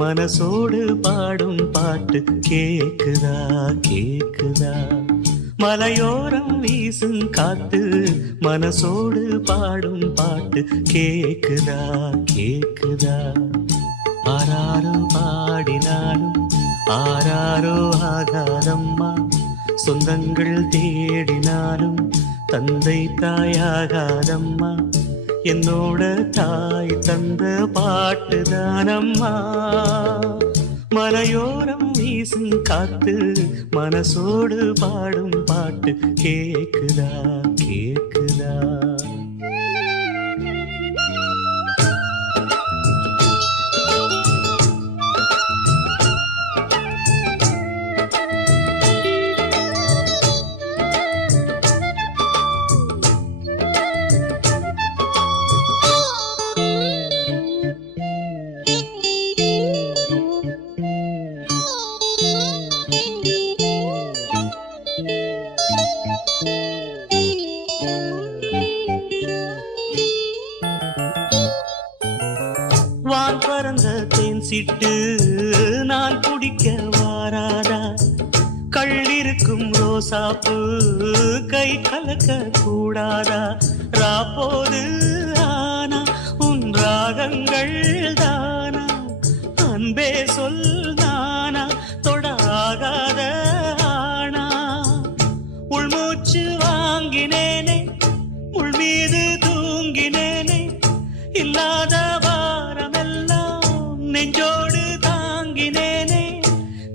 மனசோடு பாடும் பாட்டு கேக்குதா கேக்குதா? மலையோரம் வீசும் காத்து மனசோடு பாடும் பாட்டு கேக்குதா கேக்குதா? ஆராரோ பாடினாலும் ஆராரோ ஆகாதம்மா, சொந்தங்கள் தேடினாலும் தந்தை தாயாகாதம்மா, என்னோட தாய் தந்த பாட்டுதானம்மா. மலையோரம் வீசும் காத்து மனசோடு பாடும் பாட்டு கேக்குதா கேக்குதா? வான் பறந்த தேன் சிட்டு நான் குடிக்க வாராதா? கள்ளிருக்கும் ரோசாப்பு கை கலக்க கூடாதா? ராப்போது ஆனா உன் ராகங்கள் தானா? அன்பே சொல் நானா தொடாகாத ஆனா? உள்மூச்சு வாங்கினேனே உள் மீது தூங்கினேனே, இல்லாத நெஞ்சோடு தாங்கினேனே,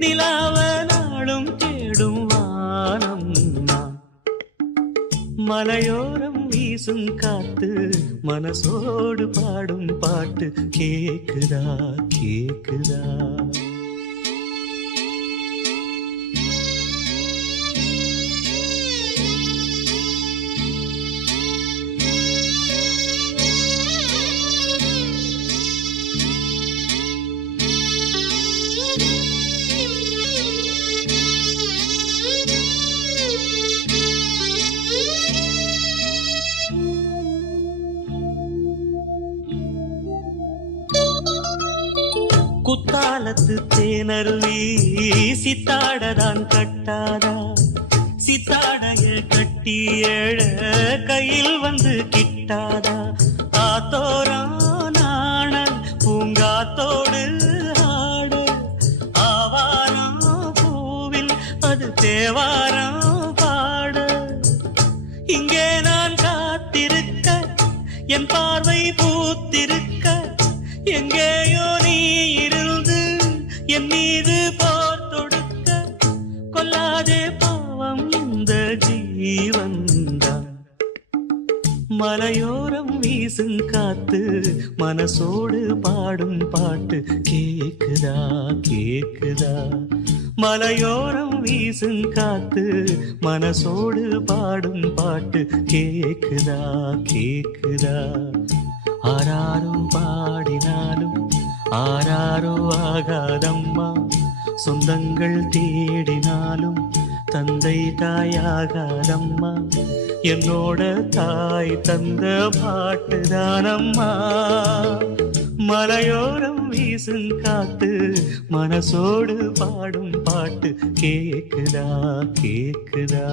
நிலாவ நாளும் தேடும் வானம் நான். மலையோரம் வீசும் காத்து மனசோடு பாடும் பாட்டு கேக்குதா கேக்குதா? குத்தாலத்து தேனருவி சித்தாடதான் கட்டாதா? சித்தாடைய கட்டி எழ கையில் வந்து கிட்டாதா? ஆத்தோரான் நாணல் பூங்காத்தோடு ஆடு, ஆவாரம் பூவில் அது தேவாரம் பாட. இங்கே நான் காத்திருக்க என் பார்வை பூத்திருக்க, எங்கேயோ நீ இருந்து என் மீது போர் தொடுக்க. கொல்லாதே பாவம் இந்த ஜீவன்தான். மலையோரம் வீசும் காத்து மனசோடு பாடும் பாட்டு கேக்குதா கேக்குதா? மலையோரம் வீசும் காத்து மனசோடு பாடும் பாட்டு கேக்குதா கேக்குதா? ஆராரோ பாடினாலும் ஆராரோ ஆகாதம்மா, சொந்தங்கள் தேடினாலும் தந்தை தாயாகாதம்மா, என்னோட தாய் தந்த பாட்டுதானம்மா. மலையோரம் வீசும் காத்து மனசோடு பாடும் பாட்டு கேக்குதா கேக்குதா?